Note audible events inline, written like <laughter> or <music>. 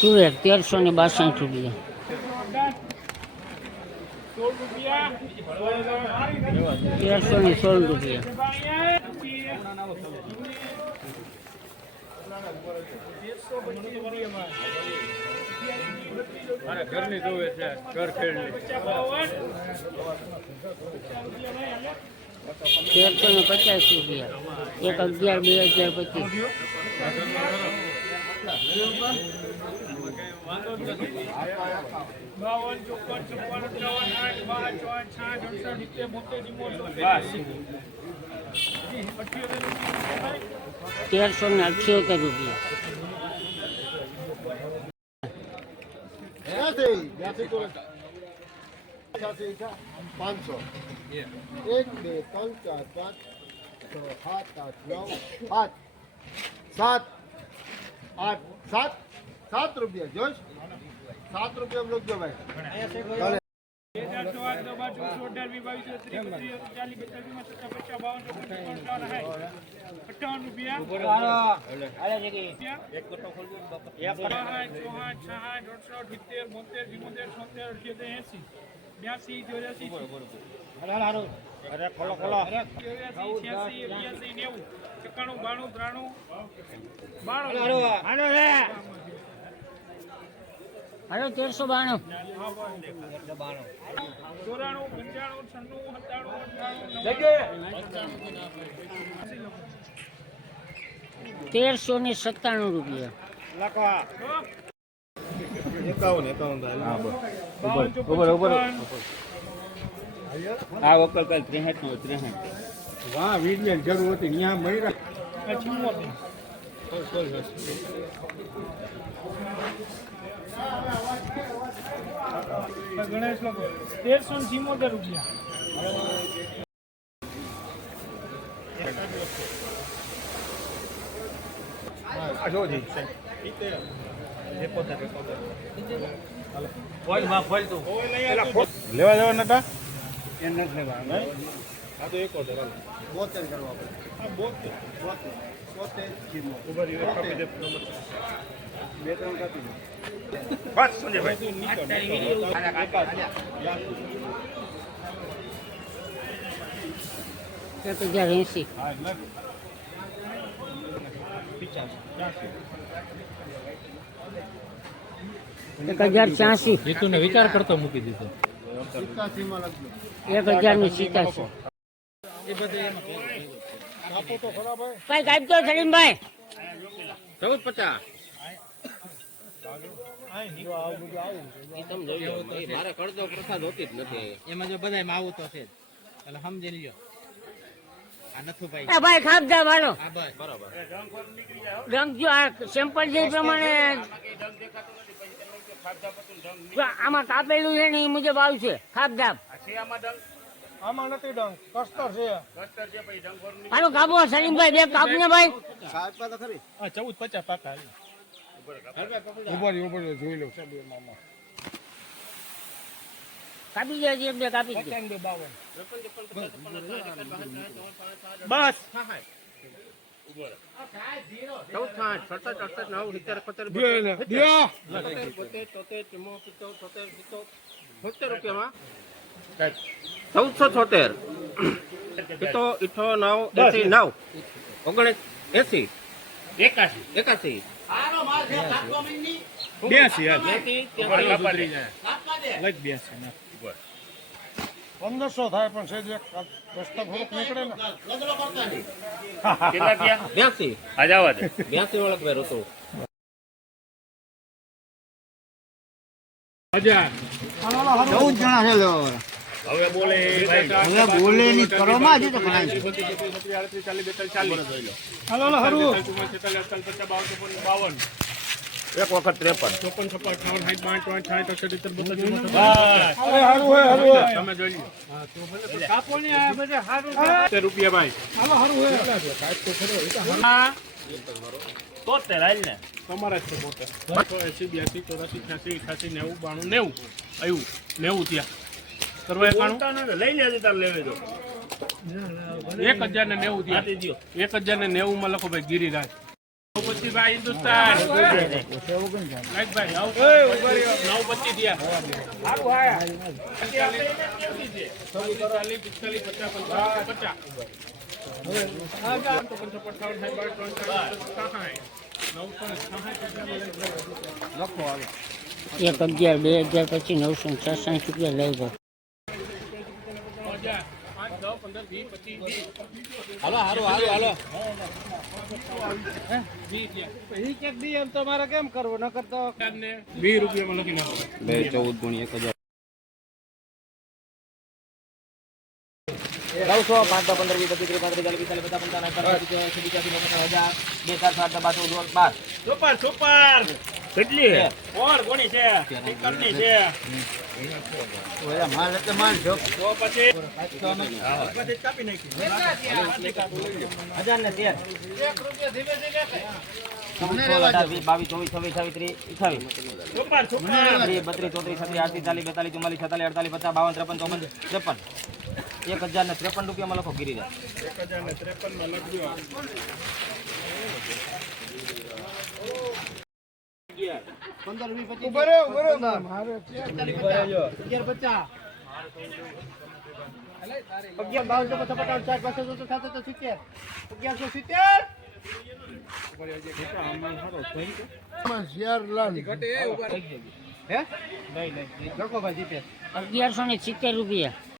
તુવેર તેરસો ને બાસઠ રૂપિયા તેરસો ને સોળ રૂપિયા મારે ઘરની જોવે છે ઘર ખેડની. તેરસો ને પચાસ રૂપિયા. એક અગિયાર બે હજાર પચીસ. બાવન ચોપન છપ્પન અઠાવન આઠ બાર ચોઆઠ છાઠ અડસઠ સિત્તેર બોતેર ચુમ્મોતેર તેરસો ને અઠ્યોતેર રૂપિયા પાંચસો એક બે ત્રણ ચાર પાંચ છ સાત આઠ નવ સાત સાત આઠ સાત સાત રૂપિયા જોઈશ સાત રૂપિયા લખજો ભાઈ ચાલે. બે હજાર ચૌદ નવ બાર ત્રીસ ચાલીસ બેતાલીસ પચાસ બાવન ચોપન અઠાવન સાઠ અઠાવન રૂપિયા ચોહાઠ છહાઠ અડસઠ સિત્તેર બોતેર ચુમ્મોતેર છોતેર અઠ્યોતેર એસી બ્યાસી ચોર્યાસી છ્યાસી અગિયાસી નેવું એકાણું બાણું ત્રાણું બાણું હાલો તેરસો બાણું. સત્તાણું તેરસો ને સત્તાણું રૂપિયા. આ વખત કાલ ત્રેસઠ નો ત્રેસઠ. વાહ વીજળી જરૂર હતી ત્યાં મયરા. ગણેશ લોકો તેરસો ને ચિમોતેર રૂપિયા લેવા દેવા નતા? એ નથી લેવા. આ તો એક ઓર્ડર બોતેર કરવા પડે. બોતેર. બોતેર. કિલો ઊભા રહી કાપી દે બે ત્રણ કાપી દે બસ સંજયભાઈ એક હજાર એંસી હા લખ પચાસ એક હજાર છ્યાસી જીતુને વિચાર કરતો મૂકી દીધો સિત્તાસીમાં લખજો એક હજાર ને સિત્યાસી ભાઈ કાપજો સલીમભાઈ ચૌદ પચાસ. મારે કરજો પ્રસાદ હોતી જ નથી. એમાં જો બધા આવું તો છે એટલે સમજી લ્યો. ભાઈ. એ ભાઈ ખાપજા વાળો આ બસ. બરાબર. જો આ સેમ્પલ જે પ્રમાણે આમાં કાપેલું છે ને એ મુજબ આવશે ખાપજાપ આમાં નથી ડંગ કસ્ટર છે. હાલો કાપો સલીમભાઈ બે કાપ ને ભાઈ. સાહેબ પાતા ખરી? આ ચૌદ પચાસ પાકા ઉપર રહી ઊભા જોઈ લઉં સાહેબ મામા. કાપી જાય એક બે કાપી દે. બસ. ચૌદ સાઠ સડસઠ અડસઠ નવ સિત્તેર લે બે. બોતેર તોતેર ચુમ્મો સિત્તોર રૂપિયામાં. ચૌદસો છોતેર. પિત્તો ઇઠો નવ એસી નવ. ઓગણીસ એસી. એકાસી. એકાસી. પંદરસો થાય પણ સેજ એક રસ્તા થોડુંક નીકળે ને. બ્યાસી <laughs> આ જવા દે. બ્યાસી ઓળખ હતું હજાર ચૌદ જણા છે લો હવે બોલે હવે બોલે ની કરો માં હજી તો છે હાલો હાલો હરુ. એક વખત ત્રેપન. ચોપન છપ્પન અઠાવન સાઠ પાંચ પાંચ સાઠ હોય હારું તમે જોઈ લો કાપો ને આ બધા હારું સિત્તેર રૂપિયા ભાઈ. હાલો હારું હા તોતેર હાલ ને. તમારા જ છે બસો એસી બ્યાસી ચોરાસી છ્યાસી અઠાસી નેવું બાણું નેવું. આવ્યું નેવું ત્યાં કરવા એકાણું લઈ લેજે તાર લેવે તો એક હજાર ને નેવું એક હજાર ને નેવું માં લખો ભાઈ ગિરિરાજ. ભાઈ હિન્દુસ્તાન. નવ પચીસ થયા. પિસ્તાલીસ પચાસ પચાસ એક અગિયાર બે હજાર પછી નવસો ને છસાઠ રૂપિયા લઈ ગયો હજાર પાંચ દસ પંદર વીસ પચીસ વીસ હાલો હાલો હાલો હાલો વીસ થયા. ઈ ચેક દી એમ તો મારે કેમ કરવું ન કરતો ને વીસ રૂપિયામાં લખી નાખો બે ચૌદ ગુણી એક હજાર નવસો પાંચ દસ પંદર વીસ પચીસ ત્રીસ પાંત્રીસ ચાલીસ પિસ્તાલીસ પચાસ પંચાવન પચાસ હજાર બે ચાર સાત દસ બાર ચૌદ બાર. Super super. કેટલી ઓર કોની છે. ટીકરની છે? માલ એટલે માલ જો તો પછી? હજાર ને તેર. સોળ અઢાર વીસ બાવીસ ચોવીસ છવ્વીસ છવ્વીસ ત્રીસ અઠાવીસ બત્રીસ ચોત્રીસ છત્રીસ આડત્રીસ ચાલીસ બેતાલીસ ચુમ્માલીસ છતાલીસ અડતાલીસ પચાસ બાવન ત્રેપન ચોપન ત્રેપન. એક હજાર ને ત્રેપન રૂપિયામાં લખો ગિરિરાજ એક હજાર ને ત્રેપનમાં લખજો પંદર વીસ પચીસ અગિયાર અગિયાર પાસઠ સત્તર સાતસો સિત્તેર. અગિયારસો સિત્તેર. અગિયારસો ને સિત્તેર રૂપિયા.